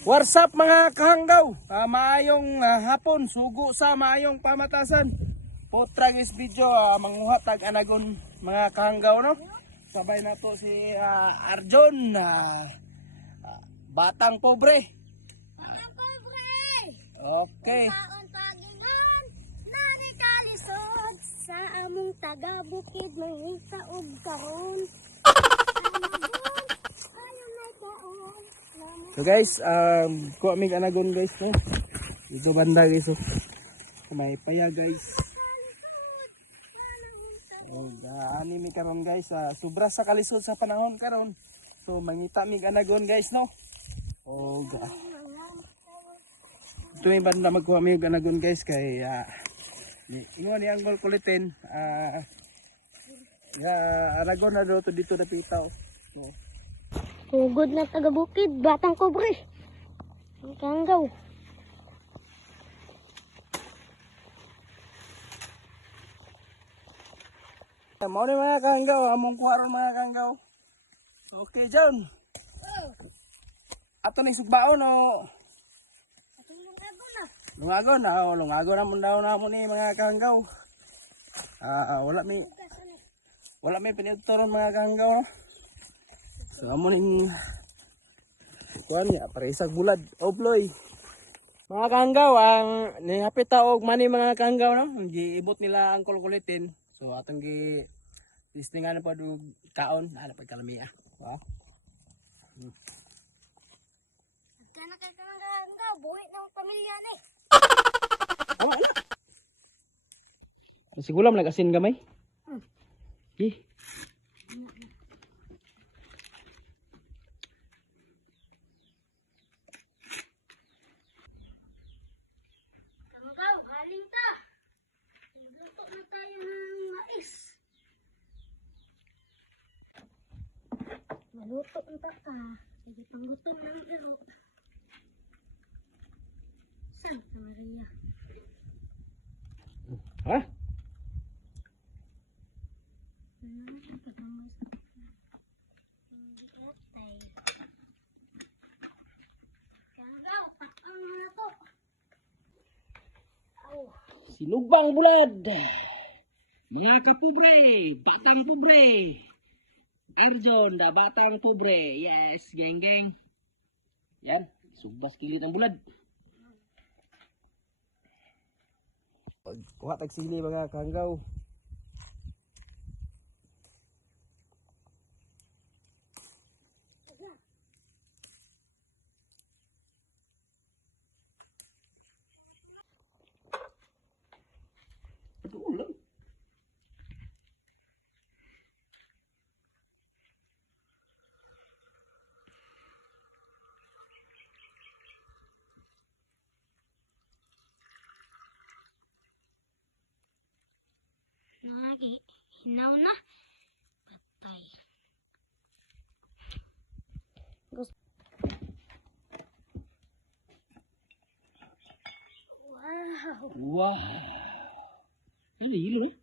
What's up mga kahanggaw? Maayong hapon, sugo sa maayong pamatasan. Potrang is video manguha tag anagon mga kahanggaw no. Sabay na to si Arjon Batang Pobre. Batang Pobre! Okay. Kaon pagihan, narikalisod sa among taga-bukid mangita og karon. So guys, kuha mig anagon guys no. Dito banda guys oh. May paya guys. Oh, ani mi karon guys, sobra sa kalisod sa panahon karon. So mangita mig anagon guys no. Oh, ito yung banda magkuha mig anagon guys kay ingon ni Angol kulitin. Anagon na do to dito na pitaw. So, Hugod na taga-bukid, Batang Pobre. Ang kahanggaw. mau ni mga kahanggaw, among kuha ron mga kahanggaw. Okay, John. Ato ni sugbaon o. Lungagon na, lungagon na muna na mo ni mga kahanggaw. Wala may pinituron mga kahanggaw. So amo ning kuan niya parisag bulad obloy. Mga kahanggaw ang nihapit ta og mani mga kahanggaw no, giibot nila ang kulkulitin. So atong gi listingan pa og kaon ana pa kalamiya. Wow. Kana kay kahanggaw, buhi ng pamilya ni. Tama na. Sigulam nag-asin gamay. Kahanggaw, galing ta. Luto na tayo ng mais. Maluto na ka. Sige panggutom ng iro. Santa Maria. Ha? Sinugbang bulad. Mga kapobre, batang pobre. Erjon, da batang pobre. Yes, geng geng. Yan, subas kilit ang bulad. Kuha tag sili mga kahanggaw. Ulang. Lagi, hinaw na. Patay. Wow. Wow. Ano hilo no?